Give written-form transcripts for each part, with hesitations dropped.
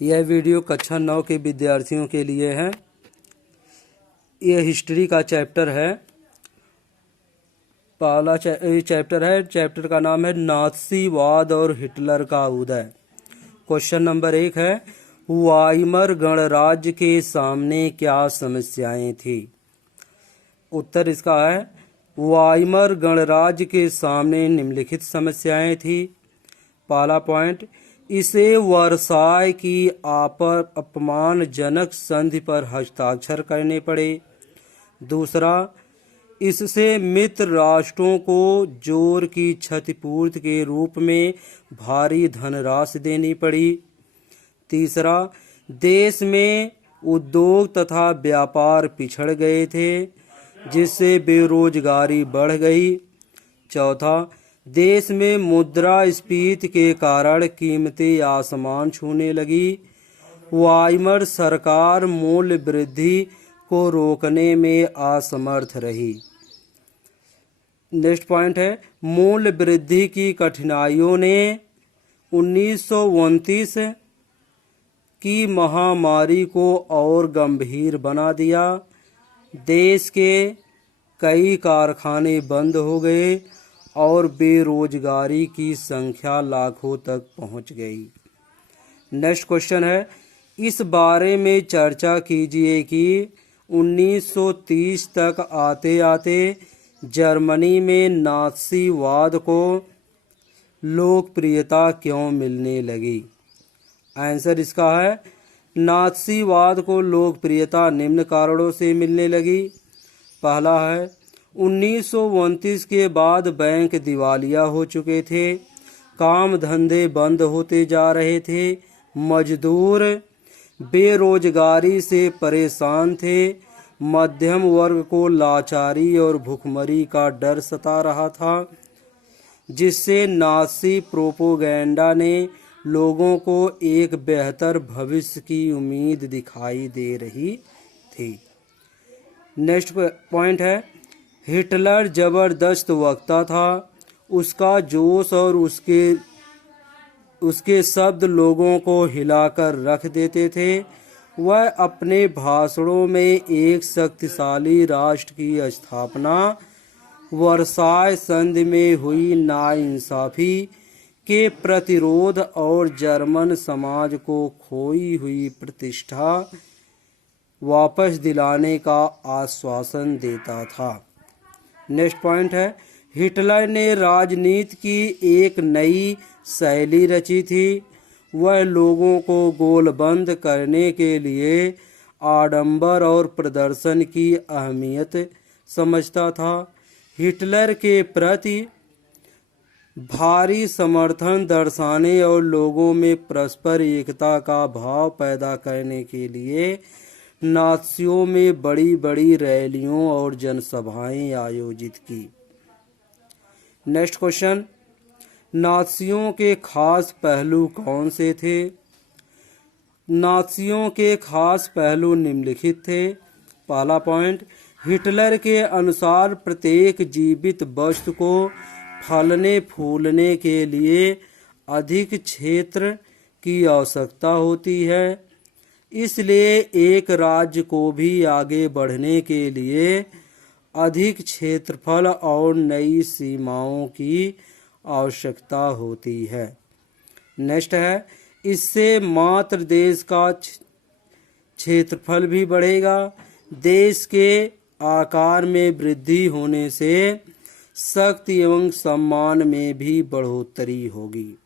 यह वीडियो कक्षा 9 के विद्यार्थियों के लिए है। यह हिस्ट्री का चैप्टर है। पहला चैप्टर का नाम है नाथसीवाद और हिटलर का उदय। क्वेश्चन नंबर 1 है, वाइमर गणराज्य के सामने क्या समस्याएं थी। उत्तर इसका है, वाइमर गणराज्य के सामने निम्नलिखित समस्याएं थी। पहला पॉइंट, इसे वर्साय की अपमानजनक संधि पर हस्ताक्षर करने पड़े। दूसरा, इससे मित्र राष्ट्रों को जोर की क्षतिपूर्ति के रूप में भारी धनराशि देनी पड़ी। तीसरा, देश में उद्योग तथा व्यापार पिछड़ गए थे, जिससे बेरोजगारी बढ़ गई। चौथा, देश में मुद्रास्फीति के कारण कीमतें आसमान छूने लगी। वाइमर सरकार मूल्य वृद्धि को रोकने में असमर्थ रही। नेक्स्ट पॉइंट है, मूल्य वृद्धि की कठिनाइयों ने 1929 की महामारी को और गंभीर बना दिया। देश के कई कारखाने बंद हो गए और बेरोजगारी की संख्या लाखों तक पहुंच गई। नेक्स्ट क्वेश्चन है, इस बारे में चर्चा कीजिए कि 1930 तक आते आते जर्मनी में नाथसीवाद को लोकप्रियता क्यों मिलने लगी। आंसर इसका है, नाथसीवाद को लोकप्रियता निम्न कारणों से मिलने लगी। पहला है, 1929 के बाद बैंक दिवालिया हो चुके थे, काम धंधे बंद होते जा रहे थे, मजदूर बेरोजगारी से परेशान थे, मध्यम वर्ग को लाचारी और भुखमरी का डर सता रहा था, जिससे नाज़ी प्रोपोगेंडा ने लोगों को एक बेहतर भविष्य की उम्मीद दिखाई दे रही थी। नेक्स्ट पॉइंट है, हिटलर जबरदस्त वक्ता था। उसका जोश और उसके शब्द लोगों को हिलाकर रख देते थे। वह अपने भाषणों में एक शक्तिशाली राष्ट्र की स्थापना, वर्साय संधि में हुई नाइंसाफी के प्रतिरोध और जर्मन समाज को खोई हुई प्रतिष्ठा वापस दिलाने का आश्वासन देता था। नेक्स्ट पॉइंट है, हिटलर ने राजनीति की एक नई शैली रची थी। वह लोगों को गोलबंद करने के लिए आडंबर और प्रदर्शन की अहमियत समझता था। हिटलर के प्रति भारी समर्थन दर्शाने और लोगों में परस्पर एकता का भाव पैदा करने के लिए नाज़ियों में बड़ी बड़ी रैलियों और जनसभाएं आयोजित की। नेक्स्ट क्वेश्चन, नाज़ियों के खास पहलू कौन से थे। नाज़ियों के खास पहलू निम्नलिखित थे। पहला पॉइंट, हिटलर के अनुसार प्रत्येक जीवित वस्तु को फलने फूलने के लिए अधिक क्षेत्र की आवश्यकता होती है। इसलिए एक राज्य को भी आगे बढ़ने के लिए अधिक क्षेत्रफल और नई सीमाओं की आवश्यकता होती है। नेक्स्ट है, इससे मात्र देश का क्षेत्रफल भी बढ़ेगा। देश के आकार में वृद्धि होने से शक्ति एवं सम्मान में भी बढ़ोतरी होगी।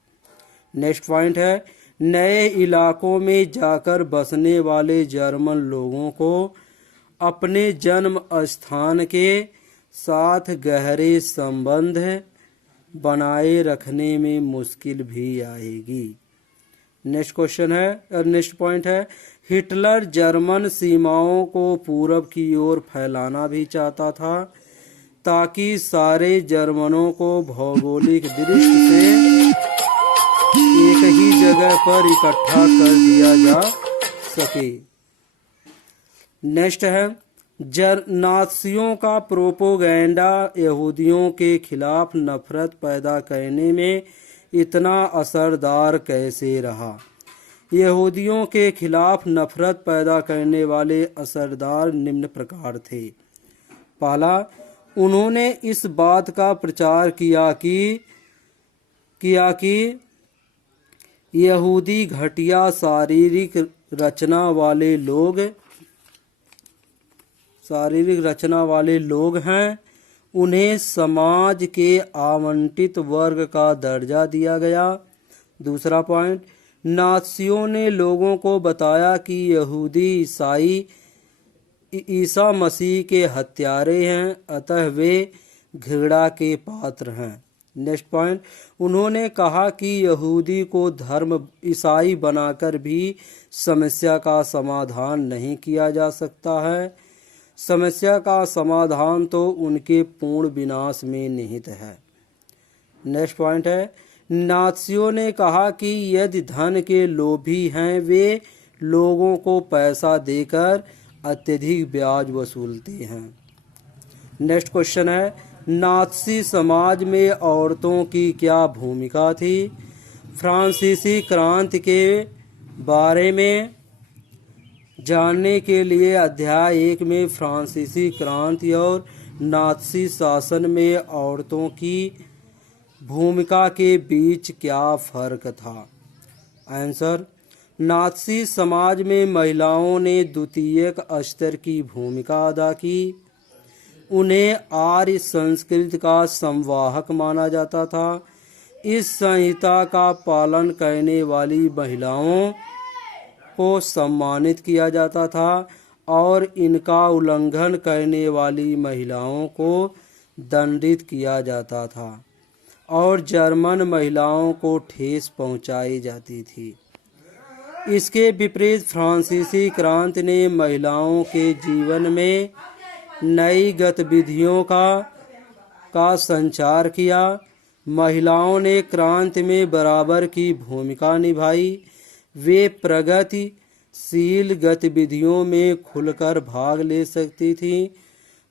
नेक्स्ट पॉइंट है, नए इलाकों में जाकर बसने वाले जर्मन लोगों को अपने जन्म स्थान के साथ गहरे संबंध बनाए रखने में मुश्किल भी आएगी। नेक्स्ट पॉइंट है, हिटलर जर्मन सीमाओं को पूरब की ओर फैलाना भी चाहता था, ताकि सारे जर्मनों को भौगोलिक दृष्टि से एक ही जगह पर इकट्ठा कर दिया जा सके। नेक्स्ट है, नाज़ियों का प्रोपोगेंडा यहूदियों के खिलाफ नफरत पैदा करने में इतना असरदार कैसे रहा। यहूदियों के खिलाफ नफरत पैदा करने वाले असरदार निम्न प्रकार थे। पहला, उन्होंने इस बात का प्रचार किया कि यहूदी घटिया शारीरिक रचना वाले लोग हैं। उन्हें समाज के आवंटित वर्ग का दर्जा दिया गया। दूसरा पॉइंट, नात्सियों ने लोगों को बताया कि यहूदी ईसाई ईसा मसीह के हत्यारे हैं, अतः वे घृणा के पात्र हैं। नेक्स्ट पॉइंट, उन्होंने कहा कि यहूदी को धर्म ईसाई बनाकर भी समस्या का समाधान नहीं किया जा सकता है। समस्या का समाधान तो उनके पूर्ण विनाश में निहित है। नेक्स्ट पॉइंट है, नात्सियों ने कहा कि यदि धन के लोभी हैं, वे लोगों को पैसा देकर अत्यधिक ब्याज वसूलते हैं। नेक्स्ट क्वेश्चन है, नात्सी समाज में औरतों की क्या भूमिका थी? फ्रांसीसी क्रांति के बारे में जानने के लिए अध्याय 1 में फ्रांसीसी क्रांति और नात्सी शासन में औरतों की भूमिका के बीच क्या फर्क था? आंसर, नात्सी समाज में महिलाओं ने द्वितीयक स्तर की भूमिका अदा की। उन्हें आर्य संस्कृति का संवाहक माना जाता था। इस संहिता का पालन करने वाली महिलाओं को सम्मानित किया जाता था और इनका उल्लंघन करने वाली महिलाओं को दंडित किया जाता था और जर्मन महिलाओं को ठेस पहुंचाई जाती थी। इसके विपरीत फ्रांसीसी क्रांति ने महिलाओं के जीवन में नई गतिविधियों का संचार किया। महिलाओं ने क्रांति में बराबर की भूमिका निभाई। वे प्रगतिशील गतिविधियों में खुलकर भाग ले सकती थीं।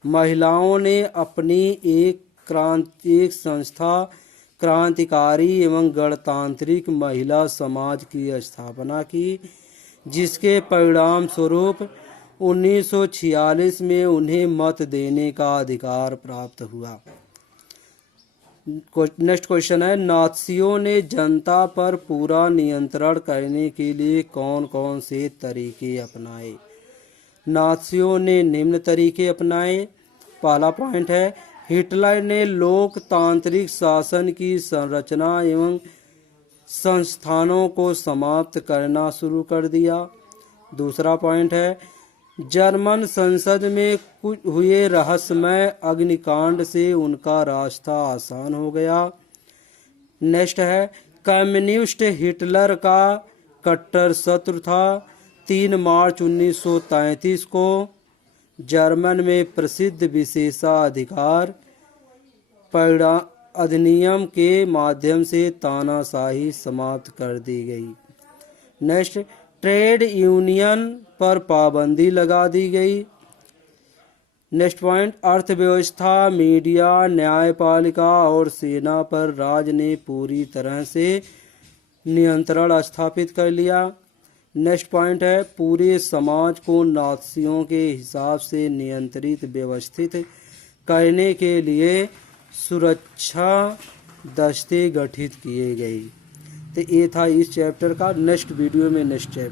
महिलाओं ने अपनी एक संस्था क्रांतिकारी एवं गणतांत्रिक महिला समाज की स्थापना की, जिसके परिणाम स्वरूप 1946 में उन्हें मत देने का अधिकार प्राप्त हुआ। नेक्स्ट क्वेश्चन है, नात्सियों ने जनता पर पूरा नियंत्रण करने के लिए कौन कौन से तरीके अपनाए? नात्सियों ने निम्न तरीके अपनाए। पहला पॉइंट है, हिटलर ने लोकतांत्रिक शासन की संरचना एवं संस्थानों को समाप्त करना शुरू कर दिया। दूसरा पॉइंट है, जर्मन संसद में हुए रहस्यमय अग्निकांड से उनका रास्ता आसान हो गया। नेक्स्ट है, कम्युनिस्ट हिटलर का कट्टर शत्रु था। 3 मार्च 1933 को जर्मन में प्रसिद्ध विशेषाधिकार अधिनियम के माध्यम से तानाशाही समाप्त कर दी गई। नेक्स्ट, ट्रेड यूनियन पर पाबंदी लगा दी गई। नेक्स्ट पॉइंट, अर्थव्यवस्था, मीडिया, न्यायपालिका और सेना पर राज ने पूरी तरह से नियंत्रण स्थापित कर लिया। नेक्स्ट पॉइंट है, पूरे समाज को नात्सियों के हिसाब से नियंत्रित व्यवस्थित करने के लिए सुरक्षा दस्ते गठित किए गए। तो ये था इस चैप्टर का। नेक्स्ट वीडियो में नेक्स्ट चैप्टर